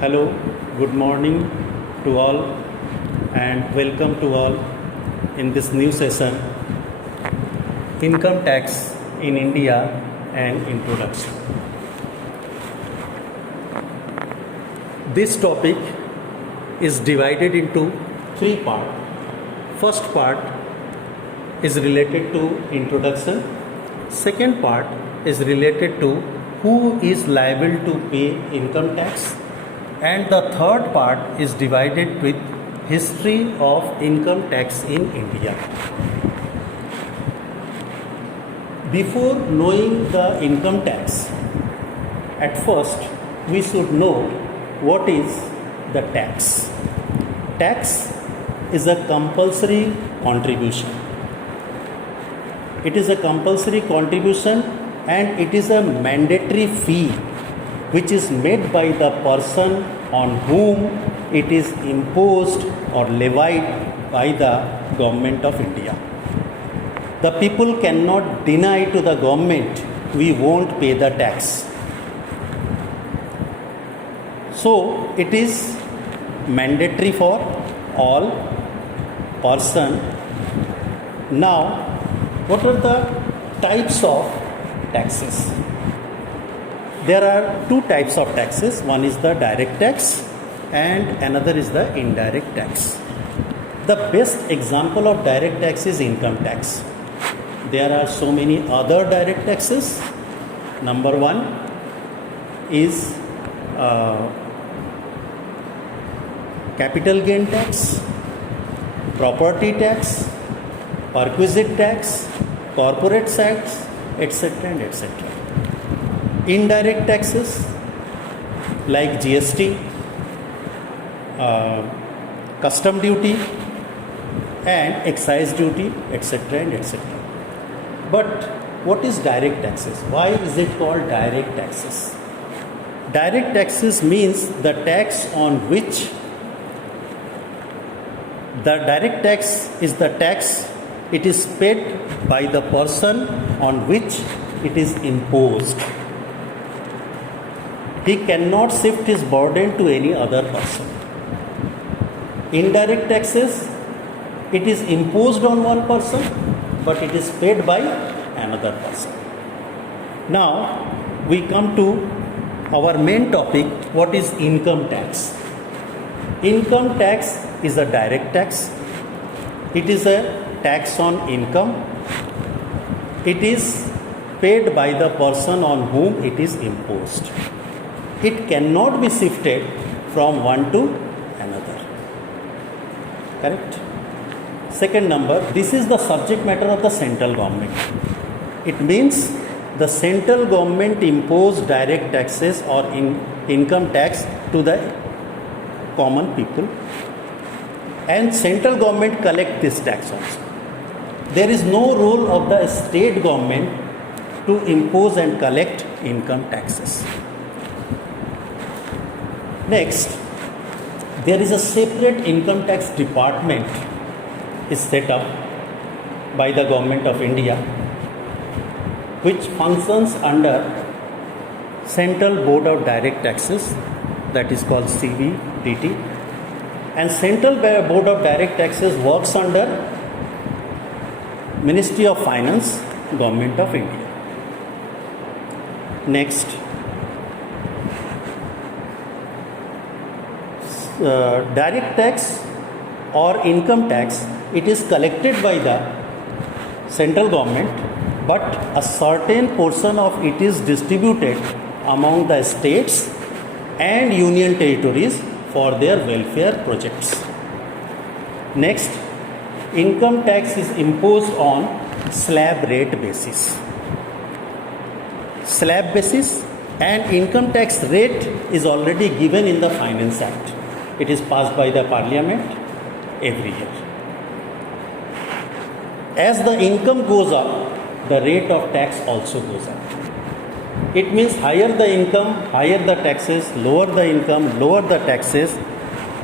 Hello, good morning to all and welcome to all in this new session, Income Tax in India and Introduction. This topic is divided into three parts. First part is related to introduction. Second part is related to who is liable to pay income tax. And the third part is divided with history of income tax in India. Before knowing the income tax, at first we should know what is the tax. Tax is a compulsory contribution. It is a compulsory contribution and it is a mandatory fee which is made by the person on whom it is imposed or levied by the government of India. The people cannot deny to the government, we won't pay the tax. So it is mandatory for all person. Now, what are the types of taxes? There are two types of taxes. One is the direct tax and another is the indirect tax. The best example of direct tax is income tax. There are so many other direct taxes. Number one is capital gain tax, property tax, perquisite tax, corporate tax, etc. and etc. Indirect taxes like GST, custom duty and excise duty, etc. and etc. But what is direct taxes? Why is it called direct taxes? Direct taxes means the tax on which the direct tax is the tax it is paid by the person on which it is imposed. He cannot shift his burden to any other person. Indirect taxes, it is imposed on one person, but it is paid by another person. Now, we come to our main topic, what is income tax? Income tax is a direct tax. It is a tax on income. It is paid by the person on whom it is imposed. It cannot be shifted from one to another. Correct? Second number, this is the subject matter of the central government. It means the central government impose direct taxes or income tax to the common people, and central government collect this tax also. There is no role of the state government to impose and collect income taxes. Next, there is a separate income tax department is set up by the government of India, which functions under Central Board of Direct Taxes, that is called CBDT, and Central Board of Direct Taxes works under Ministry of Finance, Government of India. Next, direct tax or income tax, it is collected by the central government, but a certain portion of it is distributed among the states and union territories for their welfare projects. Next, income tax is imposed on slab rate basis. Slab basis and income tax rate is already given in the Finance Act. It is passed by the Parliament every year. As the income goes up, the rate of tax also goes up. It means higher the income, higher the taxes, lower the income, lower the taxes.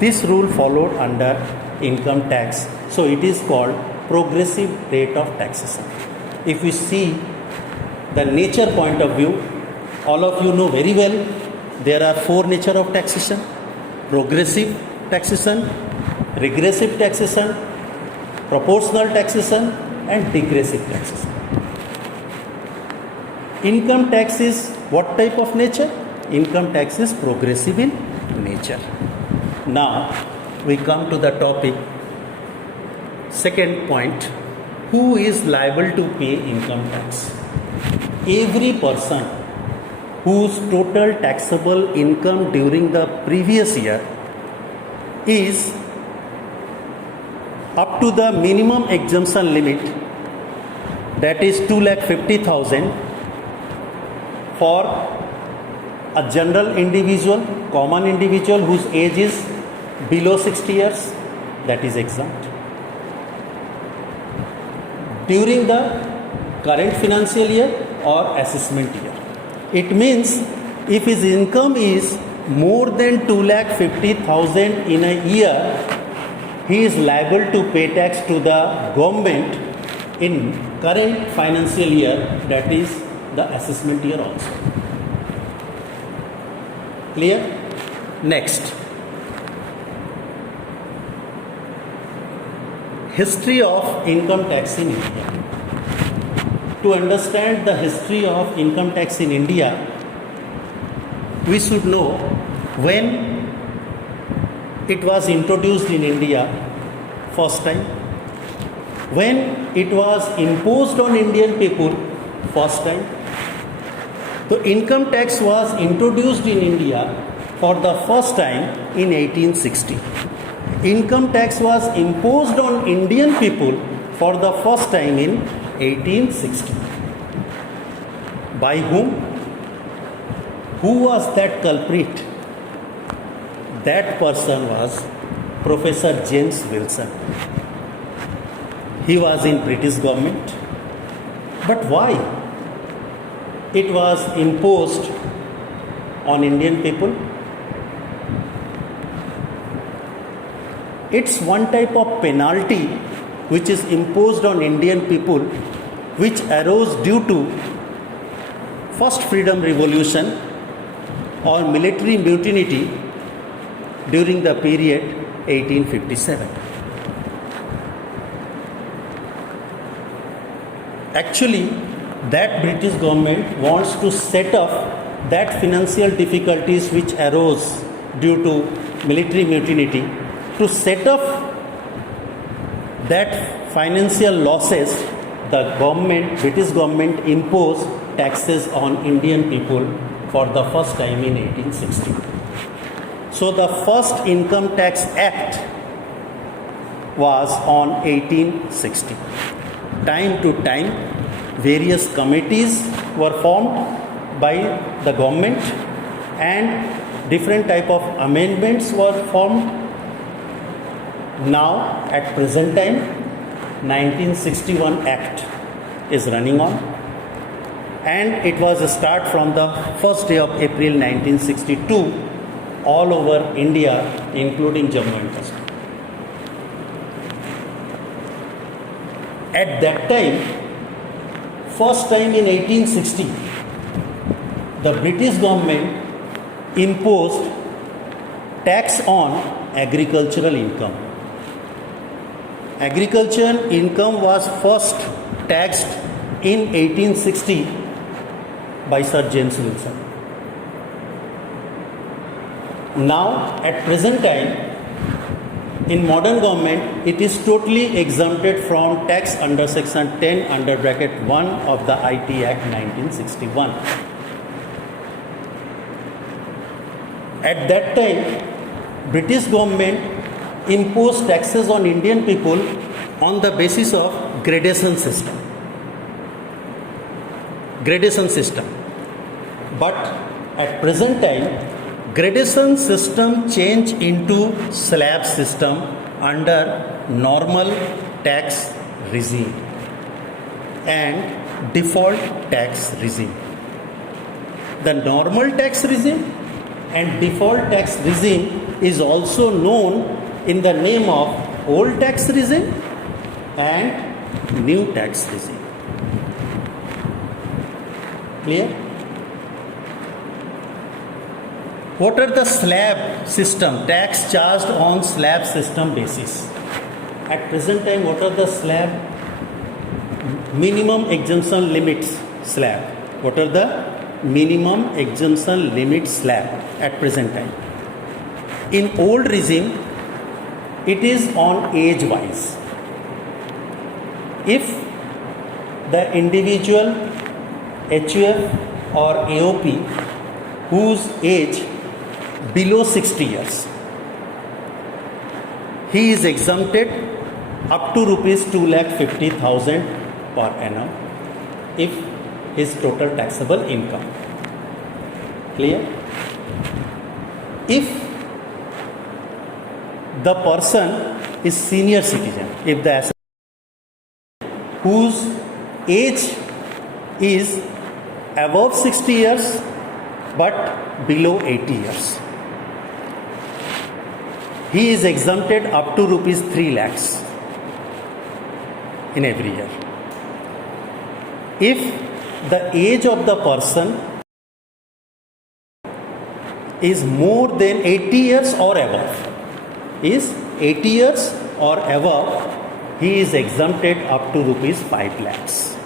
This rule followed under income tax. So it is called progressive rate of taxation. If we see the nature point of view, all of you know very well there are four nature of taxation: progressive taxation, regressive taxation, proportional taxation, and degressive taxation. Income tax is what type of nature? Income tax is progressive in nature. Now we come to the topic, second point: who is liable to pay income tax? Every person whose total taxable income during the previous year is up to the minimum exemption limit, that is 2,50,000 for a general individual, common individual whose age is below 60 years, that is exempt. During the current financial year or assessment year, it means if his income is more than 2,50,000 in a year, he is liable to pay tax to the government in current financial year, that is the assessment year also. Clear? Next, history of income tax in India. To understand the history of income tax in India, we should know when it was introduced in India first time, when it was imposed on Indian people first time. The income tax was introduced in India for the first time in 1860. Income tax was imposed on Indian people for the first time in 1860. By whom? Who was that culprit? That person was Professor James Wilson. He was in British government. But why it was imposed on Indian people? It's one type of penalty which is imposed on Indian people, which arose due to first freedom revolution or military mutiny during the period 1857. Actually, that British government wants to set off that financial difficulties which arose due to military mutiny. To set off that financial losses, the government, British government, imposed taxes on Indian people for the first time in 1860. So the first income tax act was on 1860. Time to time, various committees were formed by the government and different type of amendments were formed. Now, at present time, 1961 Act is running on, and it was a start from the first day of April 1962 all over India, including Jammu and Kashmir. At that time, first time in 1860, the British government imposed tax on agricultural income. Agricultural income was first taxed in 1860 by Sir James Wilson. Now, at present time, in modern government, it is totally exempted from tax under section 10 under bracket 1 of the IT Act 1961. At that time, British government imposed taxes on Indian people on the basis of gradation system. But at present time, gradation system changed into slab system under normal tax regime and default tax regime. The normal tax regime and default tax regime is also known in the name of old tax regime and new tax regime. Clear? What are the slab system, tax charged on slab system basis? At present time, what are the slab minimum exemption limits slab? What are the minimum exemption limit slab at present time? In old regime, it is on age wise. If the individual HUF or AOP whose age below 60 years, he is exempted up to rupees 2,50,000 per annum if his total taxable income. Clear? If the person is senior citizen, if the asset whose age is above 60 years but below 80 years, he is exempted up to rupees 3 lakhs in every year. If the age of the person is more than 80 years or above, is 80 years or above, he is exempted up to rupees 5 lakhs.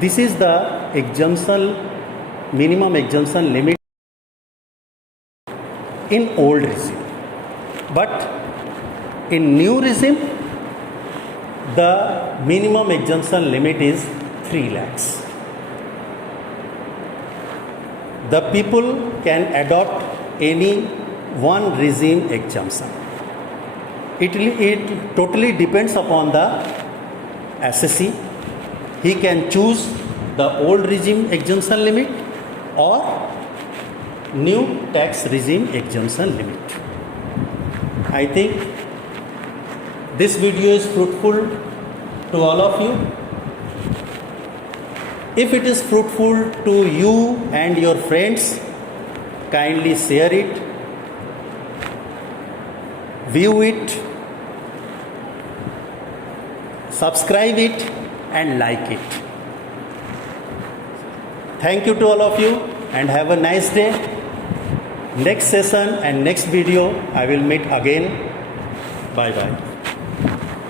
This is the exemption, minimum exemption limit in old regime. But in new regime, the minimum exemption limit is 3 lakhs. The people can adopt any one regime exemption. It totally depends upon the assessee. He can choose the old regime exemption limit or new tax regime exemption limit. I think this video is fruitful to all of you. If it is fruitful to you and your friends, kindly share it, view it, subscribe it and like it. Thank you to all of you and have a nice day. Next session and next video I will meet again. Bye bye.